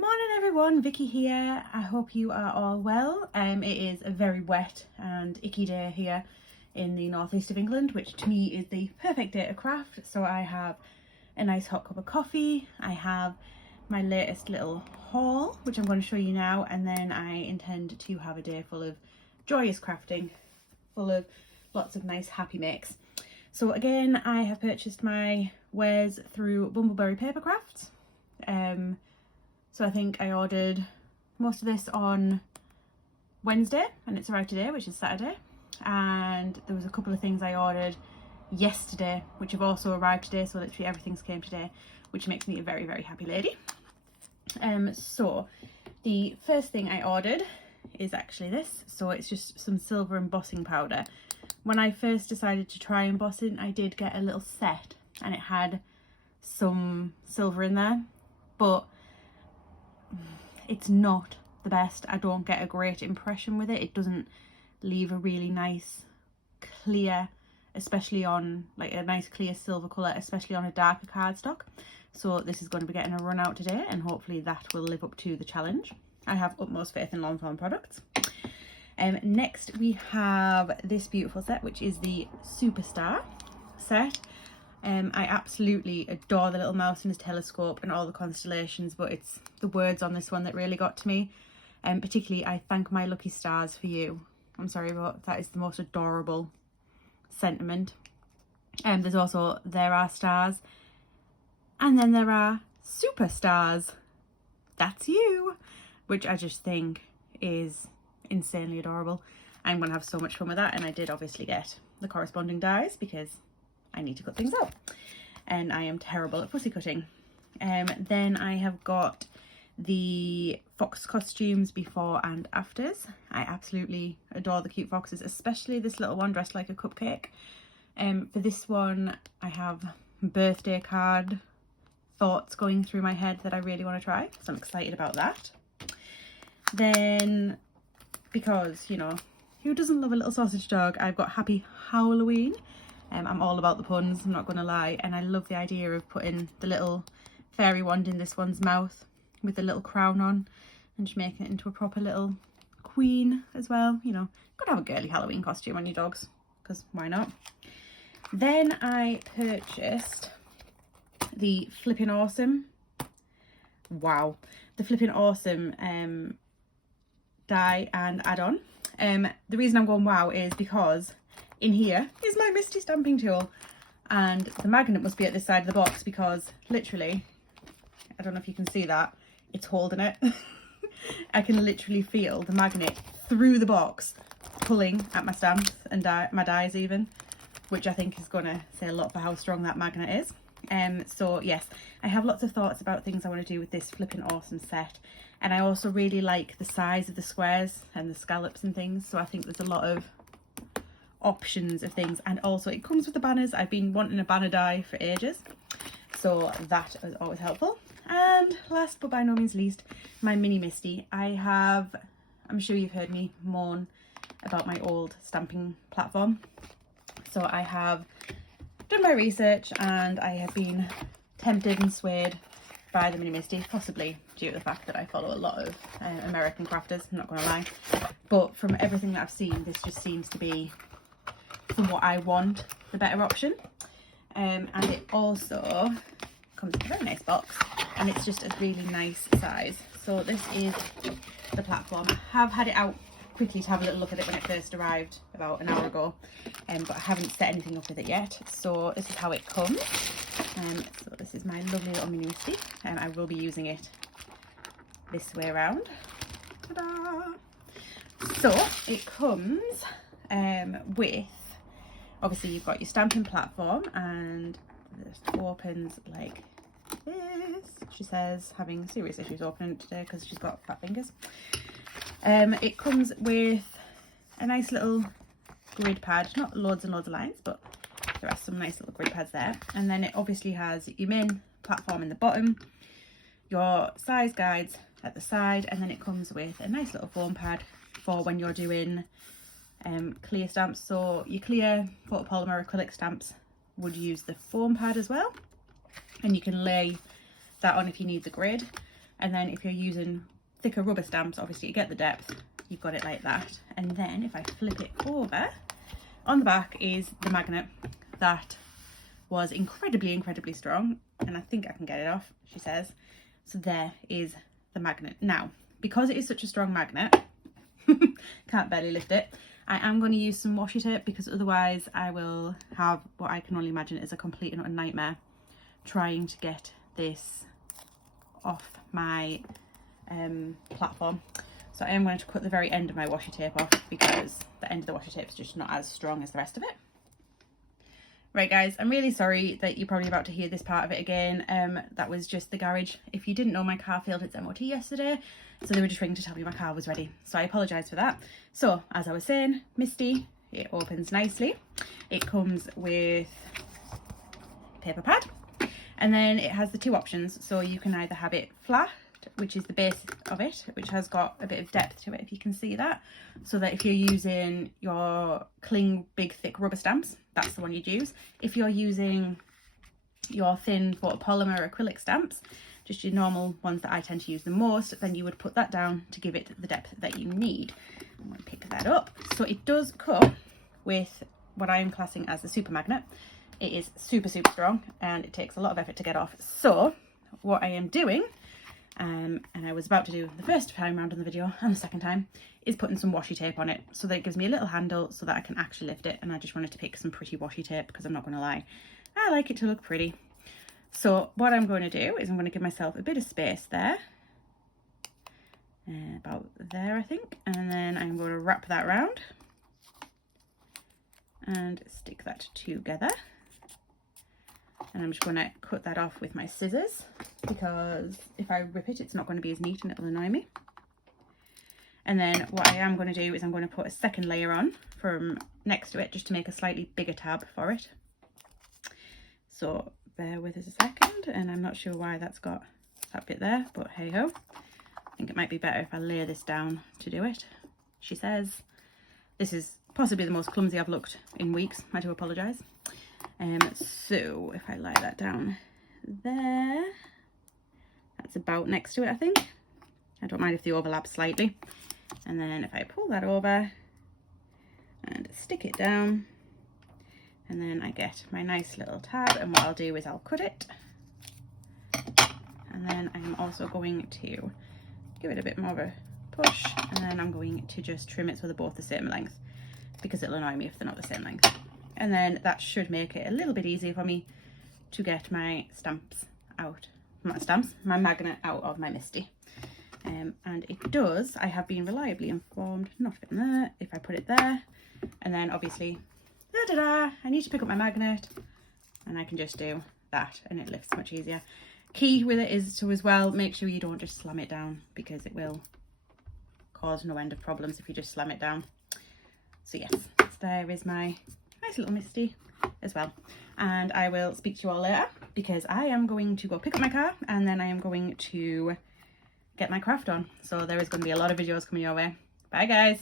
Morning everyone, Vicky here. I hope you are all well. It is a very wet and icky day here in the northeast of England, which to me is the perfect day to craft. So I have a nice hot cup of coffee, I have my latest little haul, which I'm going to show you now, and then I intend to have a day full of joyous crafting, full of lots of nice happy makes. So again, I have purchased my wares through Bumbleberry Paper Crafts. So I think I ordered most of this on Wednesday and it's arrived today, which is Saturday. And there was a couple of things I ordered yesterday, which have also arrived today. So literally everything's came today, which makes me a very, very happy lady. So the first thing I ordered is actually this. So it's just some silver embossing powder. When I first decided to try embossing, I did get a little set and it had some silver in there, but it's not the best. I don't get a great impression with it. It doesn't leave a really nice clear, especially on like a nice clear silver colour, especially on a darker cardstock. So this is going to be getting a run out today and hopefully that will live up to the challenge. I have utmost faith in Longthorn products. Next we have this beautiful set, which is the Superstar set. I absolutely adore the little mouse and his telescope and all the constellations, but it's the words on this one that really got to me. Particularly, I thank my lucky stars for you. I'm sorry, but that is the most adorable sentiment. There's also there are stars, and then there are superstars. That's you, which I just think is insanely adorable. I'm going to have so much fun with that, and I did obviously get the corresponding dies because I need to cut things out and I am terrible at fussy cutting. Then I have got the fox costumes before and afters. I absolutely adore the cute foxes, especially this little one dressed like a cupcake. For this one I have birthday card thoughts going through my head that I really want to try, so I'm excited about that. Then, because you know, who doesn't love a little sausage dog, I've got Happy Halloween. I'm all about the puns, I'm not going to lie, and I love the idea of putting the little fairy wand in this one's mouth with a little crown on and just making it into a proper little queen as well. You know, gotta have a girly Halloween costume on your dogs, because why not? Then I purchased the Flippin' Awesome, wow, the Flippin' Awesome die and add-on. The reason I'm going wow is because in here is my Misti stamping tool, and the magnet must be at this side of the box because literally, I don't know if you can see that, it's holding it. I can literally feel the magnet through the box pulling at my stamps and my dies even, which I think is going to say a lot for how strong that magnet is. So yes, I have lots of thoughts about things I want to do with this Flippin' Awesome set, and I also really like the size of the squares and the scallops and things, so I think there's a lot of options of things. And also it comes with the banners. I've been wanting a banner die for ages, so that is always helpful. And last but by no means least, my mini Misti. I'm sure you've heard me moan about my old stamping platform, so I have done my research and I have been tempted and swayed by the mini Misti, possibly due to the fact that I follow a lot of American crafters, I'm not going to lie, but from everything that I've seen, this just seems to be, from what I want, the better option. And it also comes in a very nice box, and it's just a really nice size. So this is the platform. I have had it out quickly to have a little look at it when it first arrived about an hour ago, but I haven't set anything up with it yet. So this is how it comes. So this is my lovely little mini Misti, and I will be using it this way around. Ta-da! So it comes with, obviously you've got your stamping platform, and this opens like this. She says having serious issues opening it today because she's got fat fingers. It comes with a nice little grid pad, not loads and loads of lines, but there are some nice little grid pads there. And then it obviously has your main platform in the bottom, your size guides at the side, and then it comes with a nice little foam pad for when you're doing clear stamps. So your clear photopolymer acrylic stamps would use the foam pad as well, and you can lay that on if you need the grid. And then if you're using thicker rubber stamps, obviously you get the depth, you've got it like that. And then if I flip it over, on the back is the magnet that was incredibly strong, and I think I can get it off, she says. So there is the magnet. Now, because it is such a strong magnet, can't barely lift it, I am going to use some washi tape, because otherwise I will have what I can only imagine is a complete and utter nightmare trying to get this off my platform. So I am going to cut the very end of my washi tape off, because the end of the washi tape is just not as strong as the rest of it. Right guys, I'm really sorry that you're probably about to hear this part of it again. That was just the garage. If you didn't know, my car failed its MOT yesterday, so they were just ringing to tell me my car was ready. So I apologise for that. So as I was saying, Misti, it opens nicely. It comes with paper pad, and then it has the two options. So you can either have it flat, which is the base of it, which has got a bit of depth to it, if you can see that, so that if you're using your cling big thick rubber stamps, that's the one you'd use. If you're using your thin photopolymer acrylic stamps, just your normal ones that I tend to use the most, then you would put that down to give it the depth that you need. I'm going to pick that up. So it does come with what I am classing as the super magnet. It is super strong, and it takes a lot of effort to get off. So what I am doing, and I was about to do the first time round on the video and the second time, is putting some washi tape on it, so that it gives me a little handle so that I can actually lift it. And I just wanted to pick some pretty washi tape, because I'm not going to lie, I like it to look pretty. So what I'm going to do is I'm going to give myself a bit of space there, about there I think, and then I'm going to wrap that round and stick that together. And I'm just going to cut that off with my scissors, because if I rip it, it's not going to be as neat and it'll annoy me. And then what I am going to do is I'm going to put a second layer on from next to it, just to make a slightly bigger tab for it. So bear with us a second, and I'm not sure why that's got that bit there, but hey ho. I think it might be better if I lay this down to do it, she says. This is possibly the most clumsy I've looked in weeks, I do apologise. So if I lie that down there, that's about next to it I think. I don't mind if they overlap slightly. And then if I pull that over and stick it down, and then I get my nice little tab, and what I'll do is I'll cut it. And then I'm also going to give it a bit more of a push, and then I'm going to just trim it so they're both the same length, because it'll annoy me if they're not the same length. And then that should make it a little bit easier for me to get my stamps out, my magnet out of my Misti. And it does, I have been reliably informed, not fitting there, if I put it there, and then obviously, I need to pick up my magnet, and I can just do that, and it lifts much easier. Key with it is to as well make sure you don't just slam it down, because it will cause no end of problems if you just slam it down. So yes, there is my nice little Misti as well, and I will speak to you all later, because I am going to go pick up my car, and then I am going to get my craft on. So there is going to be a lot of videos coming your way. Bye guys.